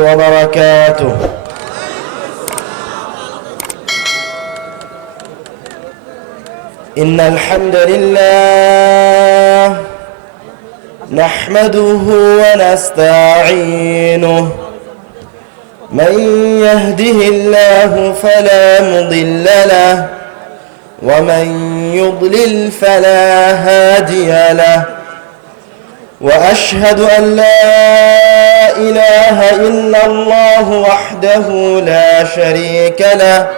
وبركاته. إن الحمد لله نحمده ونستعينه. من يهده الله فلا مضل له ومن يضلل فلا هادي له. وأشهد أن لا إله إلا الله وحده لا شريك له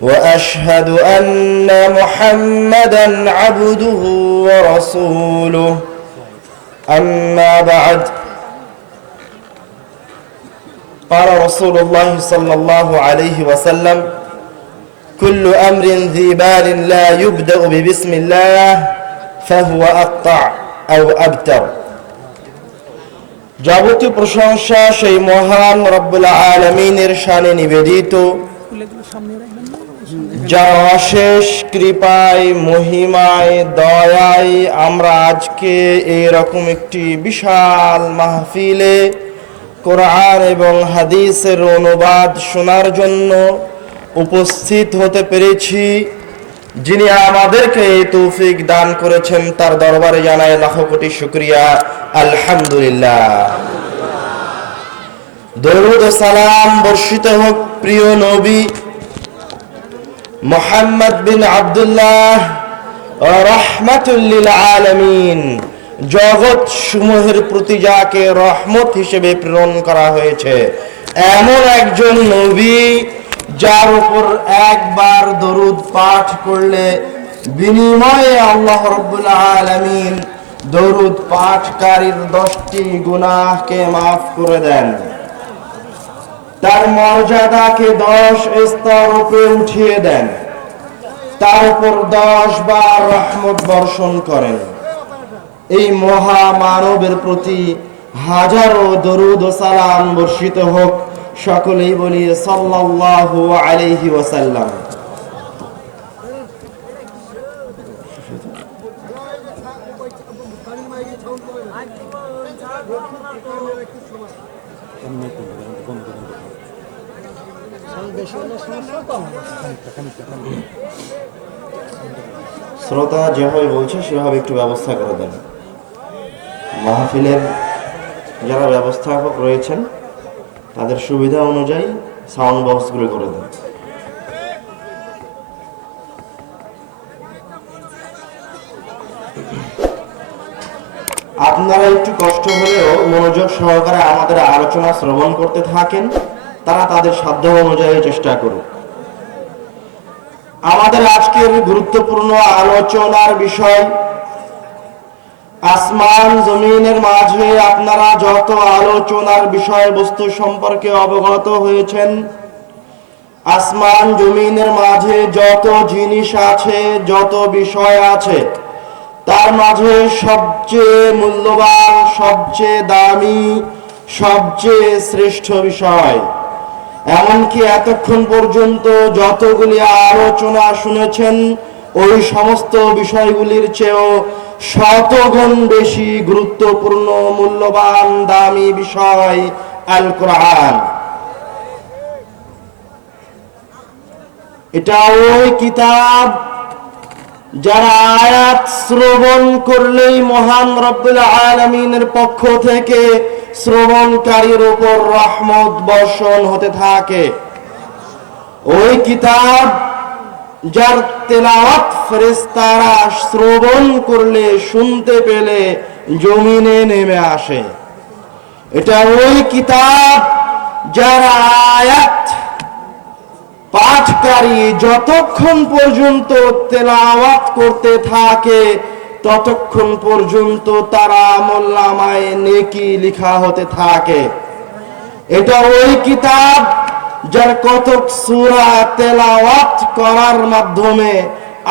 وأشهد أن محمدا عبده ورسوله. أما بعد قال رسول الله صلى الله عليه وسلم كل أمر ذي بال لا يبدأ ببسم الله فهو أقطع. যাবতীয় প্রশংসা সেই মহান রব্বুল্লাহ আলমিনের সানে নিবেদিত। যা অশেষ কৃপায়, মহিমায়, দয়ায় আমরা আজকে এরকম একটি বিশাল মাহফিলে কোরআন এবং হাদিসের অনুবাদ শোনার জন্য উপস্থিত হতে পেরেছি। যিনি আমাদেরকে এই তৌফিক দান করেছেন, তার দরবারে জানায় লাখো কোটি শুক্রিয়া। আলহামদুলিল্লাহ। দরুদ সালাম বর্ষিত হোক প্রিয় নবী মোহাম্মদ বিন আব্দুল্লাহ রহমাতুল্লিল আলমিন। জগৎ সমূহের প্রতি যাকে রহমত হিসেবে প্রেরণ করা হয়েছে, এমন একজন নবী যার উপর একবার দরুদ পাঠ করলে বিনিময়ে আল্লাহ রব্বুল আলমিন দরুদ পাঠকারীর দশটি গুনাহকে মাফ করে দেন। তার মর্যাদাকে দশ স্তর উপরে উঠিয়ে দেন। তার উপর দশ বার রহমত বর্ষণ করেন। এই মহামানবের প্রতি হাজারো দরুদ ও সালাম বর্ষিত হোক। সকলেই বলি, সাল্লাল্লাহু আলাইহি ওয়াসাল্লাম। শ্রোতা যেভাবে বলছে, সেভাবে একটু ব্যবস্থা করে দেন। মাহফিলের যারা ব্যবস্থাপক রয়েছেন তাদের সুবিধা অনুযায়ী সাউন্ড বক্সগুলো করে দেন। আপনারা একটু কষ্ট হলেও মনোযোগ সহকারে আমাদের আলোচনা শ্রবণ করতে থাকেন, তারা তাদের সাধ্য অনুযায়ী চেষ্টা করুক। আমাদের আজকের গুরুত্বপূর্ণ আলোচনার বিষয় আসমান জমিনের মাঝে আপনারা যত আলোচনার বিষয়বস্তু সম্পর্কে অবগত হয়েছেন, আসমান জমিনের মাঝে যত জিনিস আছে, যত বিষয় আছে, তার মাঝে সবচেয়ে মূল্যবান, সবচেয়ে দামি, সবচেয়ে শ্রেষ্ঠ বিষয়। এমনকি এতক্ষণ পর্যন্ত যতগুলি আলোচনা শুনেছেন, ওই সমস্ত বিষয়গুলির চেয়েও শতগুণ বেশি গুরুত্বপূর্ণ, মূল্যবান, দামি বিষয় আল কোরআন এটা ওই কিতাব যারা আয়াত শ্রবণ করলেই মহান রব্বুল আলমিনের পক্ষ থেকে শ্রবণকারীর উপর রহমত বর্ষণ হতে থাকে। ওই কিতাব যার তেলাওয়াত ফেরেস্তারা শ্রবণ করলে, শুনতে পেলে জমিনে নেমে আসে। এটা ওই কিতাব যার আয়াত পাঠকারী যতক্ষণ পর্যন্ত তেলাওয়াত করতে থাকে, ততক্ষণ পর্যন্ত তারা আমল্লামায় নেকি লিখা হতে থাকে। এটা ওই কিতাব যার কতক সুরা তেলাওয়াত করার মাধ্যমে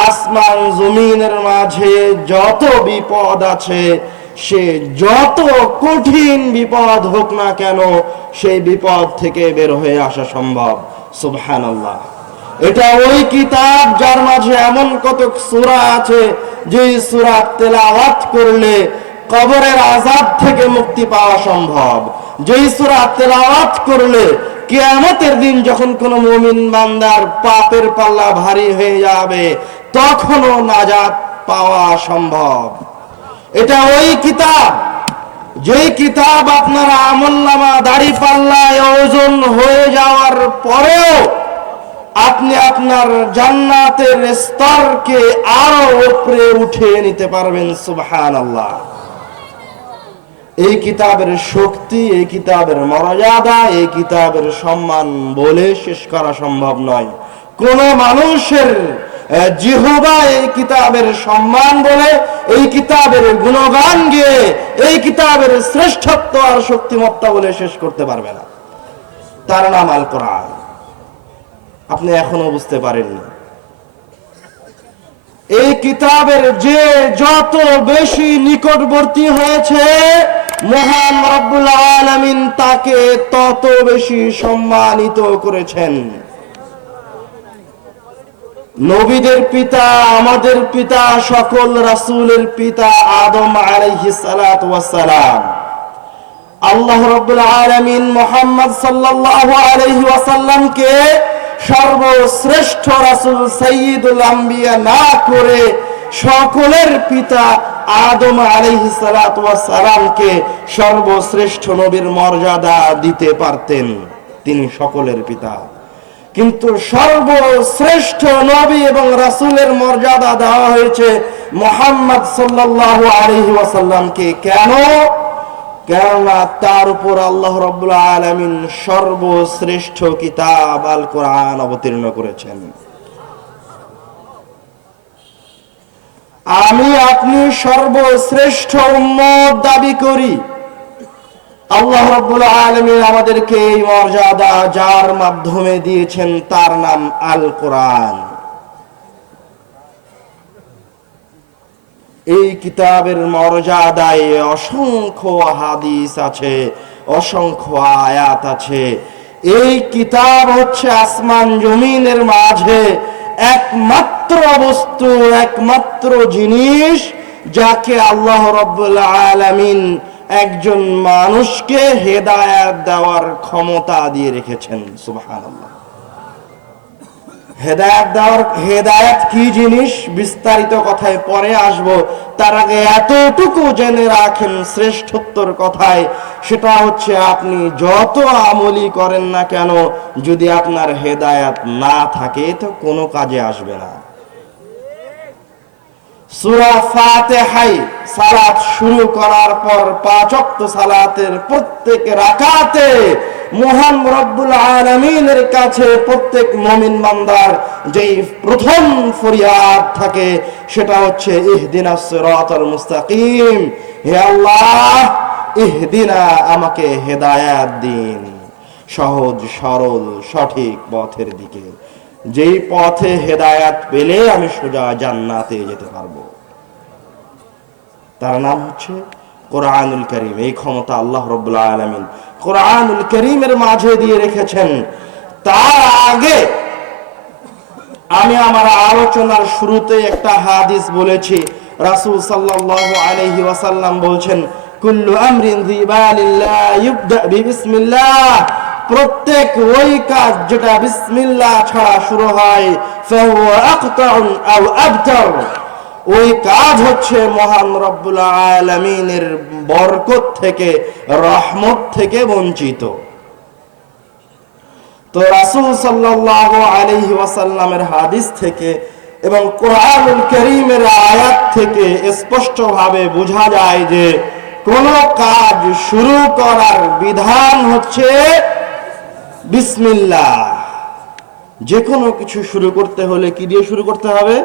আসমান জমিনের মাঝে যত বিপদ আছে, সে যত কঠিন বিপদ হোক না কেন, সেই বিপদ থেকে বের হয়ে আসা সম্ভব। সুবহানাল্লাহ। এটা ওই কিতাব যার মাঝে এমন কত সূরা আছে যে সূরা তেলাওয়াত করলে কবরের আযাব থেকে মুক্তি পাওয়া সম্ভব। যেই সূরা তেলাওয়াত করলে কিয়ামতের দিন যখন কোন মুমিন বান্দার পাপের পাল্লা ভারী হয়ে যাবে, তখনও নাজাত পাওয়া সম্ভব। এটা ওই কিতাব, যেই কিতাব আপনার আমলনামা দাড়ি পাল্লায় ওজন হয়ে যাওয়ার পরেও আপনি আপনার জান্নাতের স্তরকে আরও উপরে উঠিয়ে নিতে পারবেন সুবহান আল্লাহ এই কিতাবের শক্তি, এই কিতাবের মর্যাদা, এই কিতাবের সম্মান বলে শেষ করা সম্ভব নয়। কোন মানুষের জিহবা এই কিতাবের সম্মান বলে, এই কিতাবের গুণগান গিয়ে এই কিতাবের শ্রেষ্ঠত্ব আর শক্তিমত্তা বলে শেষ করতে পারবে না। তার নাম আল কোরআন আপনি এখনও বুঝতে পারেননি। এই কিতাবের যে যত বেশি নিকটবর্তী হয়েছে মহান রব্বুল আলামিন তাকে তত বেশি সম্মানিত করেছেন। নবীদের পিতা, আমাদের পিতা, সকল রাসূলের পিতা আদম আলাইহিস আল্লাহ রব্বুল সর্বশ্রেষ্ঠ রাসূল সাইয়্যিদুল আম্বিয়া না করে সকলের পিতা আদম আলাইহি সালামকে সর্বশ্রেষ্ঠ নবীর মর্যাদা দিতে পারতেন তিনি সকলের পিতা। কিন্তু সর্বশ্রেষ্ঠ নবী এবং রাসূলের মর্যাদা দেওয়া হয়েছে মোহাম্মদ সাল্লাল্লাহু আলাইহি ওয়াসাল্লামকে। কেন? কেননা তার উপর আল্লাহ রব্বুল আলমিন সর্বশ্রেষ্ঠ কিতাব আল কোরআন অবতীর্ণ করেছেন। আমি আপনি সর্বশ্রেষ্ঠ উম্মত দাবি করি। আল্লাহ রব্বুল আলমিন আমাদেরকে এই মর্যাদা যার মাধ্যমে দিয়েছেন তার নাম আল কোরআন এই কিতাবের মর্যাদায় অসংখ্য হাদিস আছে, অসংখ্য আয়াত আছে। এই কিতাব হচ্ছে আসমান জমিনের মাঝে একমাত্র বস্তু, একমাত্র জিনিস যাকে আল্লাহ রব্বুল আলামিন একজন মানুষকে হেদায়াত দেওয়ার ক্ষমতা দিয়ে রেখেছেন। সুবহানাল্লাহ। হেদায়াত দেওয়ার হেদায়াত কি জিনিস? বিস্তারিত কথায় পরে আসব। তার আগে এতটুকু জেনে রাখেন শ্রেষ্ঠত্বর কথায়, সেটা হচ্ছে আপনি যত আমলি করেন না কেন, যদি আপনার হেদায়াত না থাকে, তো কোনো কাজে আসবে না। সূরা ফাতিহাই সালাত শুরু করার পর পাঁচ সালাতের প্রত্যেক রাকাতে মহান রব্বুল আলামিনের কাছে প্রত্যেক মুমিন বান্দার যেই প্রথম ফরিয়াদ থাকে, সেটা হচ্ছে ইহদিনাস সিরাতাল মুস্তাকিম। হে আল্লাহ, ইহদিনা আমাকে হেদায়াত দিন। সহজ, সরল, সঠিক পথের দিকে। যেই পথে হেদায়াত পেলে আমি সোজা জান্নাতে যেতে পারব। তার নাম হচ্ছে কোরআনুল করিম, এই ক্ষমতা আল্লাহ রব্বুল আলমিন কোরআনুল করিমের মাঝে দিয়ে রেখেছেন। তার আগে আমি আমার আলোচনার শুরুতে একটা হাদিস বলেছি। রাসুল আলাইহি ওয়াসাল্লাম বলছেন, কুল্লু প্রত্যেক ওই কাজ যেটা বিসমিল্লাহ ছাড়া শুরু হয় ওই কাজ হচ্ছে মহান রব্বুল আলামিনের বরকত থেকে, রহমত থেকে বঞ্চিত। তো রাসূল সাল্লাল্লাহু আলাইহি ওয়াসাল্লামের হাদিস থেকে এবং কোরআনুল করিমের আয়াত থেকে স্পষ্টভাবে বোঝা যায় যে, কোন কাজ শুরু করার বিধান হচ্ছে বিসমিল্লা যে কোনো কিছু শুরু করতে হলে কি দিয়ে শুরু করতে হবে?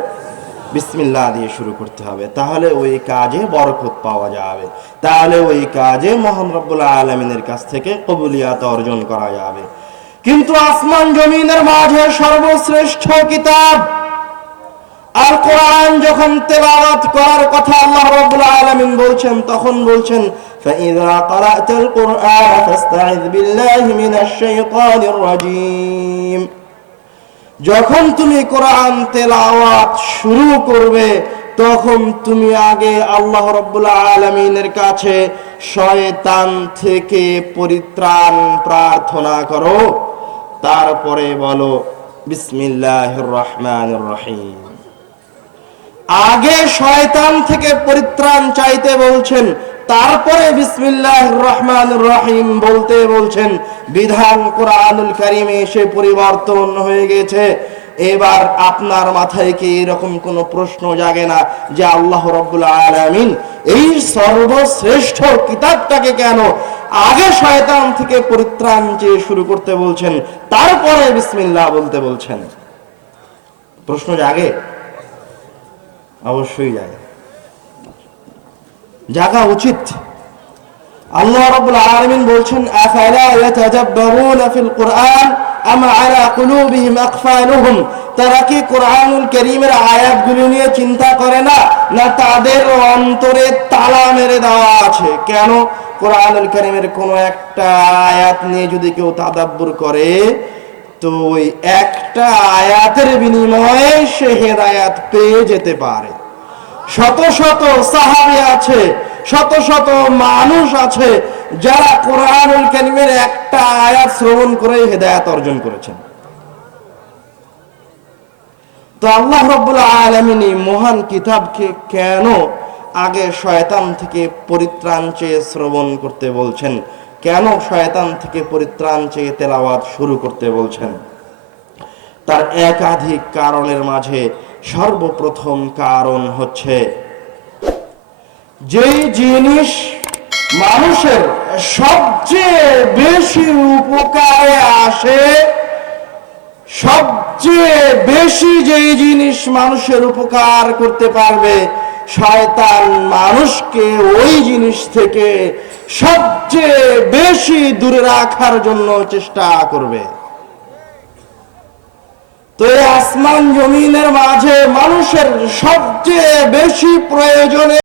বিসমিল্লাহ দিয়ে শুরু করতে হবে তাহলে ওই কাজে বরকত পাওয়া যাবে তাহলে ওই কাজে মোহান রব্বুল আলমিনের কাছ থেকে কবুলিয়াত অর্জন করা যাবে কিন্তু আসমান জমিনের মাঝে সর্বশ্রেষ্ঠ কিতাব আর কোরআন যখন তেলাওয়াত করার কথা আল্লাহ রাব্বুল আলামিন বলছেন তখন বলছেন فإذا قرأت القرآن فاستعذ بالله من الشيطان الرجيم যখন তুমি কোরআন তেলাওয়াত শুরু করবে, তখন তুমি আগে আল্লাহ রব্বুল আলমিনের কাছে শয়তান থেকে পরিত্রাণ প্রার্থনা করো। তারপরে বলো বিসমিল্লাহ রহমান রহিম। আগে শয়তান থেকে পরিত্রাণ চাইতে বলছেন, তারপরে বিসমিল্লাহ রহমান রহিম বলতে বলছেন, বিধান কোরআনুল কারিমে এসে পরিবর্তন হয়ে গেছে। এবার আপনার মাথায় কি এরকম কোনো প্রশ্ন জাগে না যে আল্লাহ এই সর্বশ্রেষ্ঠ কিতাবটাকে কেন আগে শয়তান থেকে পরিত্রাণ চেয়ে শুরু করতে বলছেন, তারপরে বিসমিল্লাহ বলতে বলছেন? প্রশ্ন জাগে? অবশ্যই যায়। জাগা উচিত। আল্লাহ রাব্বুল আলামিন বলছেন, আফালা ইয়াতাদাব্বারুনা ফিল কুরআন আম আলা কুলুবিহিম আকফালুহুম? তারা কি কোরআনুল কারীমের আয়াতগুলো নিয়ে চিন্তা করে না? না তাদের অন্তরে তালা মেরে দেওয়া আছে? কেন? কোরআনুল কারীমের কোনো একটা আয়াত নিয়ে যদি কেউ তাদাব্বুর করে তো ওই একটা আয়াতের বিনিময়ে সে হেদায়াত পেয়ে যেতে পারে। শত শত সাহাবি আছে, শত শত মানুষ আছে যারা কোরআনুল কারিমের একটা আয়াত শ্রবণ করে হেদায়াত অর্জন করেছেন। তো আল্লাহ রব্বুল আলমিন মহান কিতাবকে কেন আগে শয়তান থেকে পরিত্রাণ চেয়ে শ্রবণ করতে বলছেন? কেন শয়তান থেকে পরিত্রাণ চেয়ে তেলাওয়াত শুরু করতে বলছেন? তার একাধিক কারণের মাঝে সর্বপ্রথম কারণ হচ্ছে যে জিনিস মানুষের সবচেয়ে বেশি উপকারে আসে, সবচেয়ে বেশি যেই জিনিস মানুষের উপকার করতে পারবে শয়তান মানুষকে ওই জিনিস থেকে সবচেয়ে বেশি দূরে রাখার জন্য চেষ্টা করবে। তো আসমান জমিনের মাঝে মানুষের সবচেয়ে বেশি প্রয়োজনে